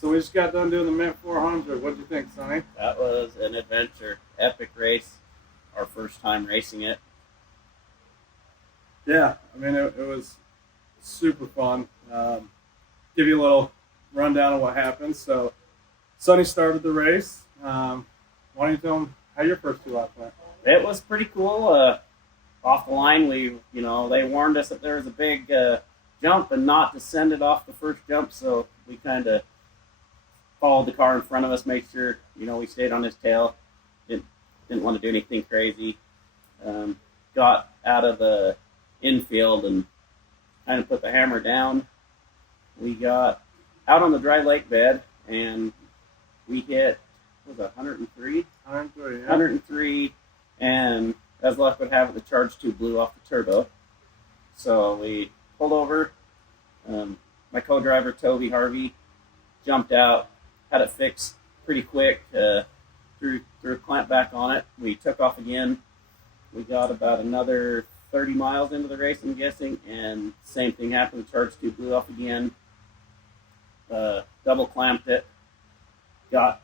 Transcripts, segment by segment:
So we just got done doing the Mint 400. What'd you think, Sonny? That was an adventure, epic race. Our first time racing it. Yeah, I mean it was super fun. Give you a little rundown of what happened. So Sonny started the race. Why don't you tell him how your first two laps went? It was pretty cool. Off the line, they warned us that there was a big jump and not to send it off the first jump, so we kind of followed the car in front of us, make sure we stayed on his tail. Didn't want to do anything crazy. Got out of the infield and kind of put the hammer down. We got out on the dry lake bed and we hit, what was it, 103? 103, yeah. 103, and as luck would have it, the charge tube blew off the turbo. So we pulled over. My co-driver, Toby Harvey, jumped out, had it fixed pretty quick, threw a clamp back on it. We took off again. We got about another 30 miles into the race, I'm guessing, and same thing happened. The charge tube blew off again. Double clamped it. Got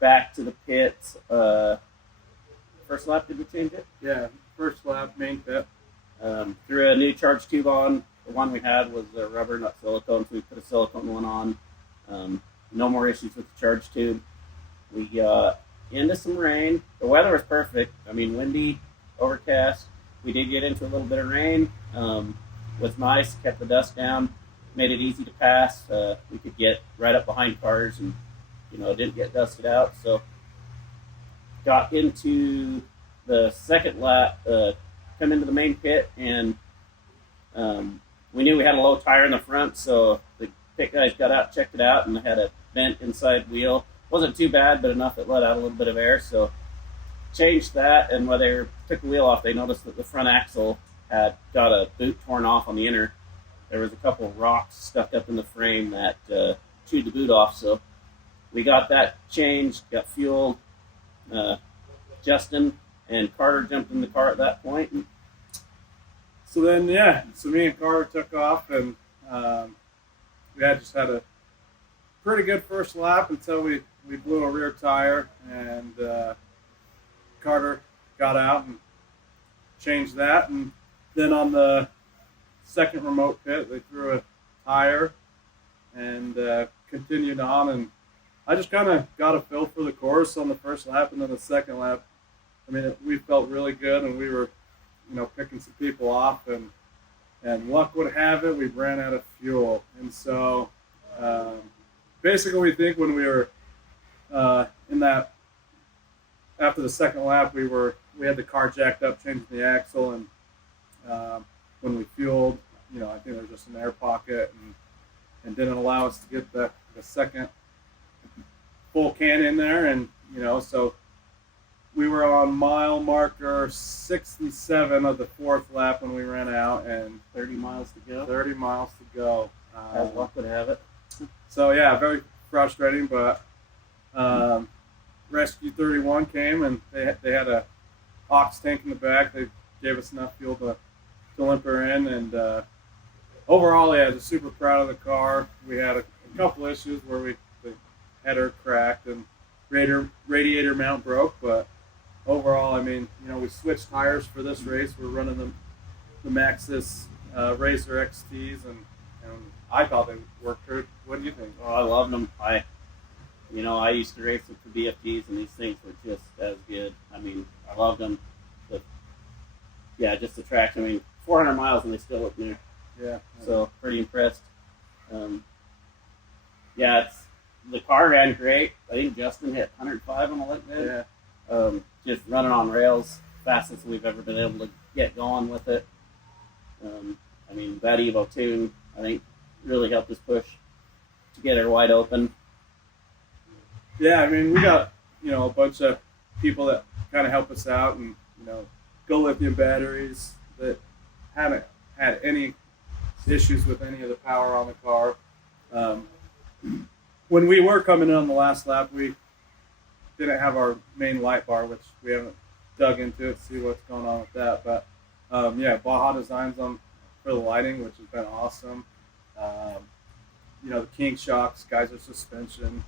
back to the pits. First lap, did we change it? Yeah, first lap, main pit. Threw a new charge tube on. The one we had was rubber, not silicone, so we put a silicone one on. No more issues with the charge tube. We got into some rain. The weather was perfect. I mean, windy, overcast. We did get into a little bit of rain. Was nice, kept the dust down, made it easy to pass. We could get right up behind cars and, didn't get dusted out. So got into the second lap, come into the main pit, and we knew we had a low tire in the front, so the pit guys got out, checked it out, and had a bent inside wheel. Wasn't too bad, but enough that let out a little bit of air, so changed that, and when they took the wheel off, they noticed that the front axle had got a boot torn off on the inner. There was a couple of rocks stuck up in the frame that chewed the boot off, so we got that changed, got fueled. Justin and Carter jumped in the car at that point. And so then, yeah, so me and Carter took off, and we just had a pretty good first lap until we blew a rear tire, and Carter got out and changed that. And then on the second remote pit, they threw a tire and continued on. And I just kind of got a feel for the course on the first lap, and then the second lap, I mean, we felt really good, and we were, picking some people off, and luck would have it, we ran out of fuel. And so basically we think when we were in that, after the second lap, we had the car jacked up, changing the axle, and when we fueled, I think there was just an air pocket and didn't allow us to get the second full can in there. And, so we were on mile marker 67 of the fourth lap when we ran out, and 30 miles to go. 30 miles to go. As luck would have it. So, yeah, very frustrating, but Rescue 31 came, and they had a ox tank in the back. They gave us enough fuel to limp her in, and overall, yeah, just super proud of the car. We had a couple issues where the header cracked and radiator mount broke, but overall, I mean, we switched tires for this race. We're running the Maxxis Racer XTs, and I thought they worked good. What do you think? Oh, I loved them. I used to race with the BFGs, and these things were just as good. I mean, I loved them. Just the track. I mean, 400 miles, and they still look new. Yeah. So, pretty impressed. The car ran great. I think Justin hit 105 on the lake bed. Yeah. Just running on rails, fastest we've ever been able to get going with it. That Evo tune, I think, really helped us push to get her wide open. Yeah, I mean, we got, a bunch of people that kind of help us out, and, Go Lithium batteries that haven't had any issues with any of the power on the car. When we were coming in on the last lap, we didn't have our main light bar, which we haven't dug into it to see what's going on with that. But, Baja Designs for the lighting, which has been awesome. the king shocks, Geyser suspension.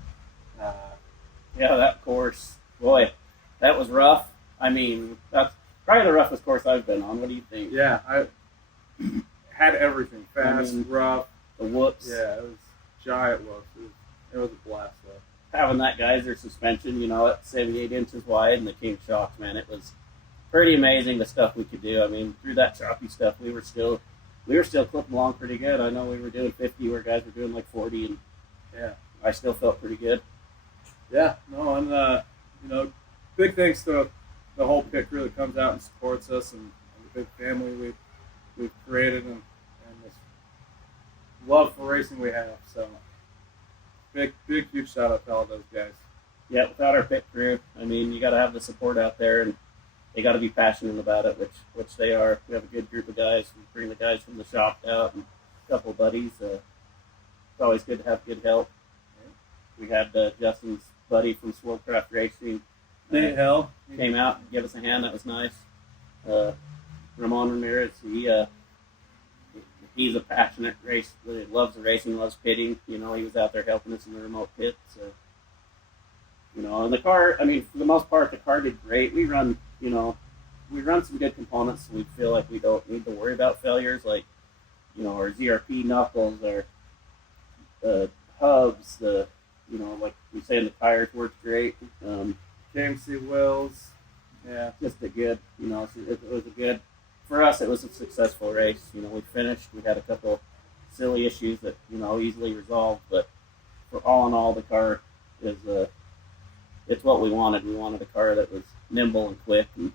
Yeah, that course, boy, that was rough. I mean, that's probably the roughest course I've been on. What do you think? Yeah, I had everything fast, rough. The whoops. Yeah, it was giant whoops. It was a blast though. Having that geyser suspension, at 78 inches wide and the king shocks, man, it was pretty amazing the stuff we could do. I mean, through that choppy stuff, we were still clipping along pretty good. I know we were doing 50 where guys were doing like 40, and yeah, I still felt pretty good. Yeah, no, and big thanks to the whole pit crew that comes out and supports us, and the big family we've created, and this love for racing we have. So big huge shout out to all those guys. Yeah, without our pit crew, I mean, you got to have the support out there, and they got to be passionate about it, which they are. We have a good group of guys. We bring the guys from the shop out and a couple of buddies. It's always good to have good help. We had Justin's buddy from Swordcraft Racing. Nate Hill came out and gave us a hand. That was nice. Ramon Ramirez, he's a passionate race. Loves the racing, loves pitting. He was out there helping us in the remote pit. So, and the car, I mean, for the most part, the car did great. We run some good components, so we feel like we don't need to worry about failures, like, our ZRP knuckles, our hubs, like we say, the tires worked great. KMC wheels, yeah, just a good, it was a good, for us, it was a successful race. We finished, we had a couple silly issues that, easily resolved, but for all in all, the car is, it's what we wanted. We wanted a car that was nimble and quick, and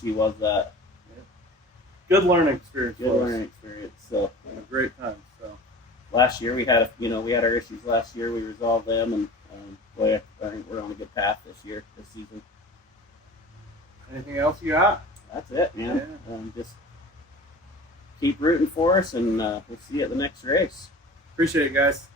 she was that. Good learning experience. So a great time. So last year we had our issues last year. We resolved them, and boy, I think we're on a good path this season. Anything else you got? That's it, man. Yeah. Just keep rooting for us, and we'll see you at the next race. Appreciate it, guys.